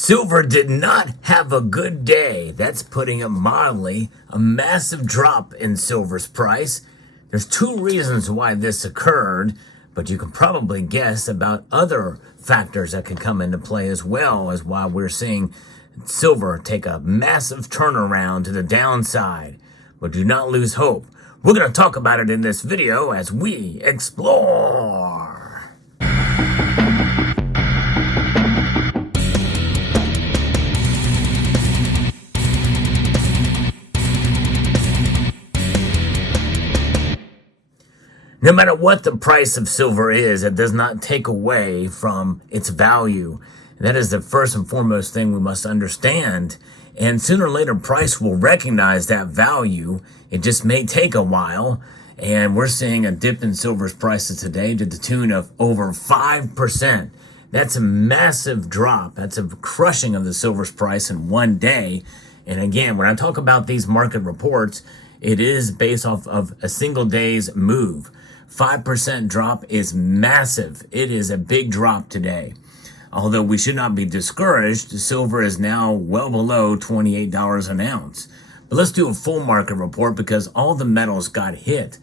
Silver did not have a good day. That's putting it mildly. A massive drop in silver's price. There's two reasons why this occurred, but you can probably guess about other factors that can come into play as well as why we're seeing silver take a massive turnaround to the downside. But do not lose hope. We're going to talk about it in this video as we explore. No matter what the price of silver is, it does not take away from its value. That is the first and foremost thing we must understand. And sooner or later, price will recognize that value. It just may take a while. And we're seeing a dip in silver's prices today to the tune of over 5%. That's a massive drop. That's a crushing of the silver's price in one day. And again, when I talk about these market reports, it is based off of a single day's move. 5% drop is massive. It is a big drop today. Although we should not be discouraged, silver is now well below $28 an ounce. But let's do a full market report because all the metals got hit.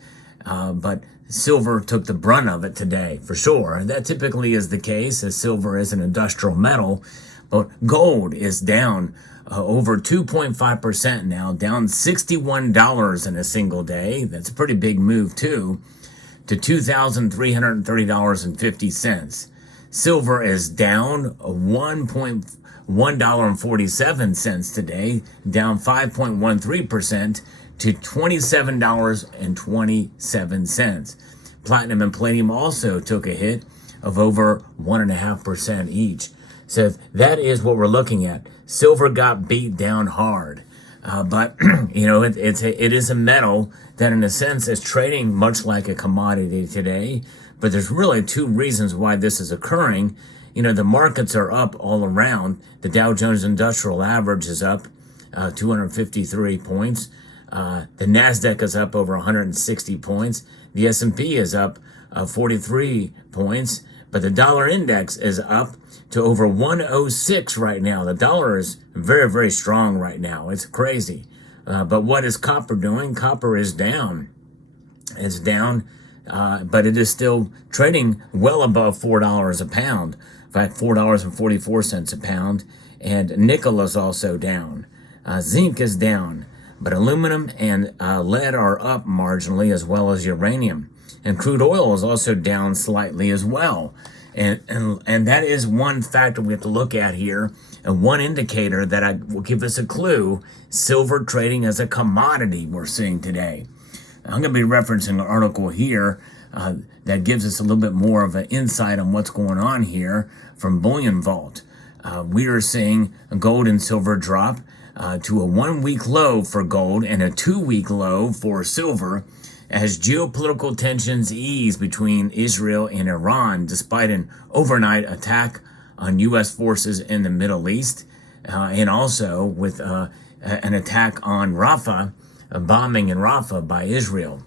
But silver took the brunt of it today, for sure. That typically is the case as silver is an industrial metal. But gold is down over 2.5% now, down $61 in a single day. That's a pretty big move too, to $2,330.50. Silver is down $1.47 today, down 5.13% to $27.27. Platinum and palladium also took a hit of over 1.5% each. So that is what we're looking at. Silver got beat down hard. But, you know, it is a metal that in a sense is trading much like a commodity today. But there's really two reasons why this is occurring. You know, the markets are up all around. The Dow Jones Industrial Average is up 253 points. The NASDAQ is up over 160 points. The S&P is up 43 points. But the dollar index is up to over 106 right now. The dollar is very, very strong right now. It's crazy. But what is copper doing? Copper is down. It's down, but it is still trading well above $4 a pound. In fact, $4.44 a pound. And nickel is also down. Zinc is down. But aluminum and lead are up marginally, as well as uranium. And crude oil is also down slightly as well. And that is one factor we have to look at here, and one indicator that will give us a clue. Silver trading as a commodity we're seeing today. I'm going to be referencing an article here that gives us a little bit more of an insight on what's going on here from Bullion Vault. We are seeing gold and silver drop to a 1-week low for gold and a 2-week low for silver, as geopolitical tensions ease between Israel and Iran, despite an overnight attack on U.S. forces in the Middle East, and also with an attack on Rafah, a bombing in Rafah by Israel.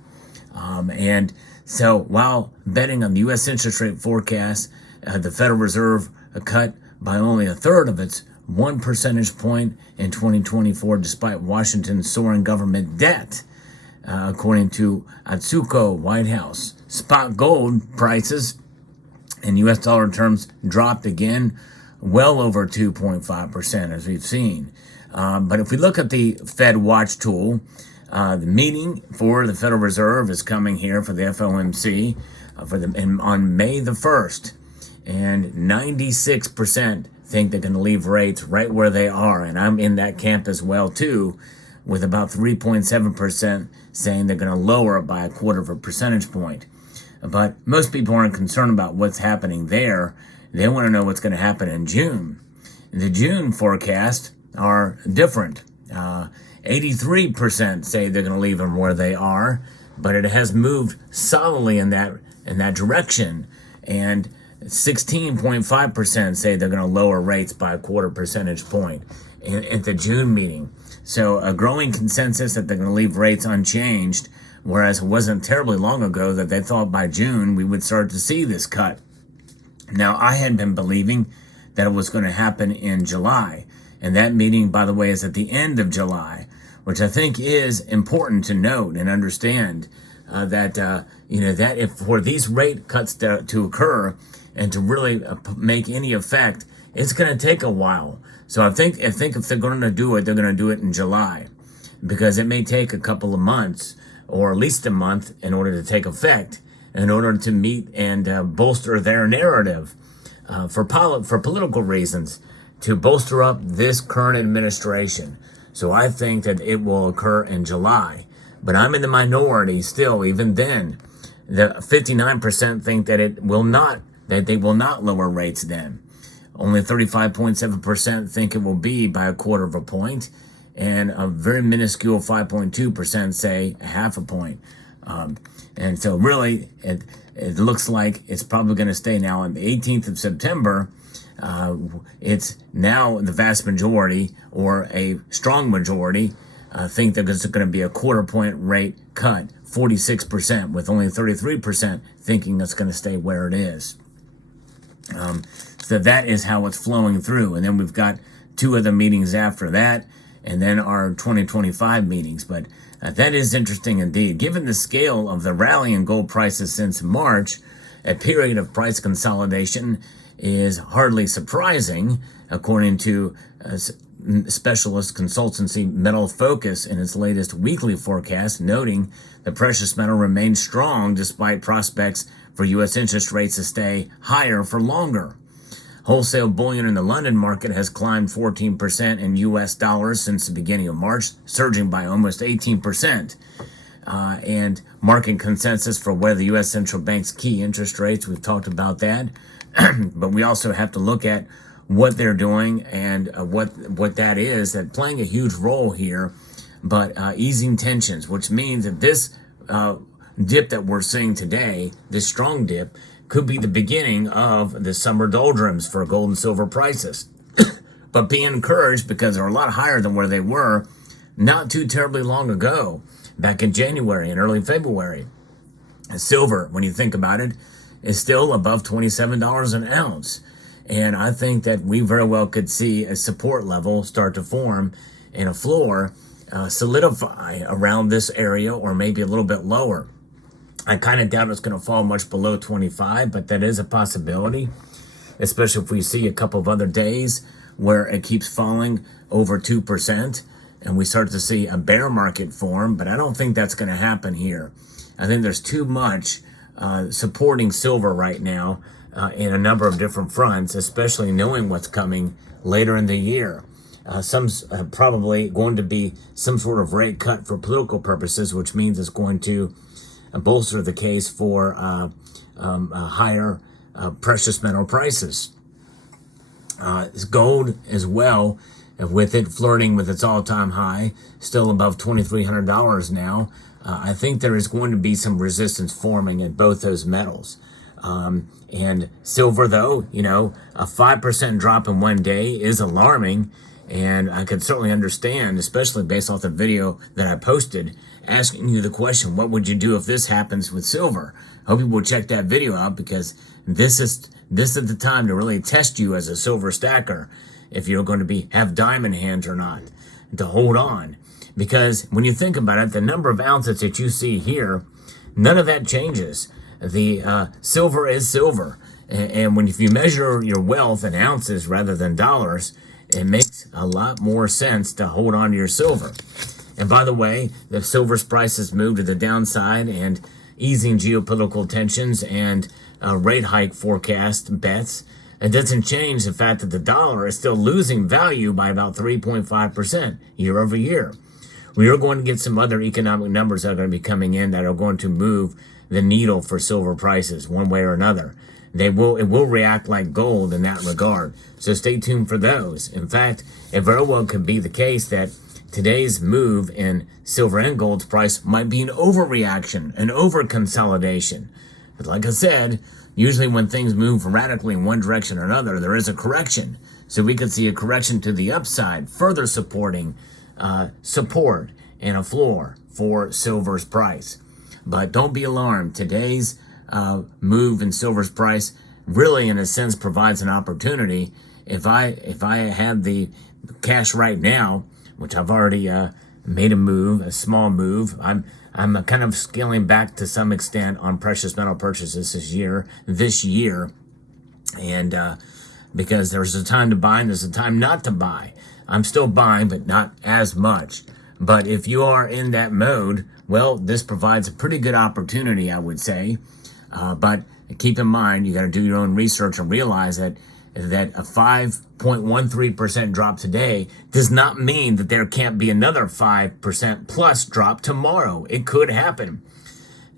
And so while betting on the U.S. interest rate forecast, the Federal Reserve cut by only a third of its 1 percentage point in 2024, despite Washington's soaring government debt. According to Atsuko White House, spot gold prices in U.S. dollar terms dropped again, well over 2.5%, as we've seen. But if we look at the Fed Watch tool, the meeting for the Federal Reserve is coming here for the FOMC on May the 1st, and 96% think they're going to leave rates right where they are, and I'm in that camp as well too, with about 3.7% saying they're going to lower it by 0.25 percentage point. But most people aren't concerned about what's happening there. They want to know what's going to happen in June. The June forecasts are different. 83% say they're going to leave them where they are, but it has moved solidly in that direction. And 16.5% say they're going to lower rates by 0.25 percentage point at the June meeting. So a growing consensus that they're going to leave rates unchanged, whereas it wasn't terribly long ago that they thought by June we would start to see this cut. Now, I had been believing that it was going to happen in July. And that meeting, by the way, is at the end of July, which I think is important to note and understand that if for these rate cuts to occur and to really make any effect, it's going to take a while. So I think if they're going to do it, they're going to do it in July, because it may take a couple of months or at least a month in order to take effect, in order to meet and bolster their narrative for political reasons, to bolster up this current administration. So I think that it will occur in July. But I'm in the minority still, even then. The 59% think that they will not lower rates then. Only 35.7% think it will be by a quarter of a point, and a very minuscule 5.2% say a half a point. And so really, it looks like it's probably going to stay now on the 18th of September. It's now the vast majority, or a strong majority, think that there's going to be a quarter point rate cut, 46%, with only 33% thinking it's going to stay where it is. So that is how it's flowing through. And then we've got 2 other meetings after that, and then our 2025 meetings. But that is interesting indeed. Given the scale of the rally in gold prices since March, a period of price consolidation is hardly surprising, according to specialist consultancy Metal Focus in its latest weekly forecast, noting the precious metal remains strong despite prospects for U.S. interest rates to stay higher for longer. Wholesale bullion in the London market has climbed 14% in U.S. dollars since the beginning of March, surging by almost 18%. And market consensus for whether the U.S. Central Bank's key interest rates, we've talked about that. But we also have to look at what they're doing and what that is, that playing a huge role here, but easing tensions, which means that this dip that we're seeing today, this strong dip, could be the beginning of the summer doldrums for gold and silver prices. But be encouraged, because they're a lot higher than where they were not too terribly long ago, back in January and early February. Silver, when you think about it, is still above $27 an ounce. And I think that we very well could see a support level start to form and a floor solidify around this area, or maybe a little bit lower. I kind of doubt it's going to fall much below 25, but that is a possibility, especially if we see a couple of other days where it keeps falling over 2% and we start to see a bear market form. But I don't think that's going to happen here. I think there's too much supporting silver right now in a number of different fronts, especially knowing what's coming later in the year. Some probably going to be some sort of rate cut for political purposes, which means it's going to bolster the case for higher precious metal prices. Gold as well, with it flirting with its all-time high, still above $2,300 now. I think there is going to be some resistance forming in both those metals. And silver, though, a 5% drop in one day is alarming. And I could certainly understand, especially based off the video that I posted, asking you the question, what would you do if this happens with silver? I hope you will check that video out, because this is the time to really test you as a silver stacker, if you're going to have diamond hands or not, to hold on. Because when you think about it, the number of ounces that you see here, none of that changes. The silver is silver. And if you measure your wealth in ounces rather than dollars, it makes a lot more sense to hold on to your silver. And by the way, the silver's price has moved to the downside, and easing geopolitical tensions and rate hike forecast bets, it doesn't change the fact that the dollar is still losing value by about 3.5% year over year. We are going to get some other economic numbers that are going to be coming in that are going to move the needle for silver prices one way or another. It will react like gold in that regard. So stay tuned for those. In fact, it very well could be the case that today's move in silver and gold's price might be an overreaction, an over-consolidation. But like I said, usually when things move radically in one direction or another, there is a correction. So we could see a correction to the upside, further supporting support and a floor for silver's price. But don't be alarmed. Today's move in silver's price really, in a sense, provides an opportunity. if I had the cash right now, which I've already made a small move. I'm kind of scaling back to some extent on precious metal purchases this year, and because there's a time to buy and there's a time not to buy. I'm still buying, but not as much. But if you are in that mode, well, this provides a pretty good opportunity, I would say. But keep in mind, you got to do your own research and realize that a 5.13% drop today does not mean that there can't be another 5% plus drop tomorrow. It could happen.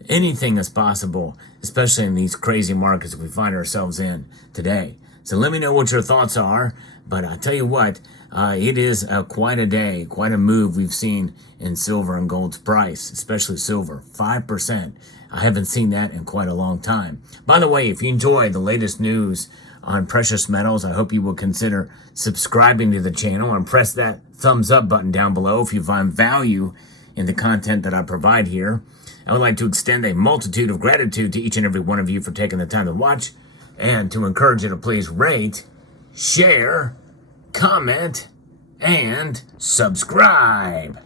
Anything is possible, especially in these crazy markets we find ourselves in today. So let me know what your thoughts are. But I tell you what, it is quite a day, quite a move we've seen in silver and gold's price, especially silver, 5%. I haven't seen that in quite a long time. By the way, if you enjoy the latest news on precious metals, I hope you will consider subscribing to the channel and press that thumbs up button down below if you find value in the content that I provide here. I would like to extend a multitude of gratitude to each and every one of you for taking the time to watch, and to encourage you to please rate, share, comment, and subscribe.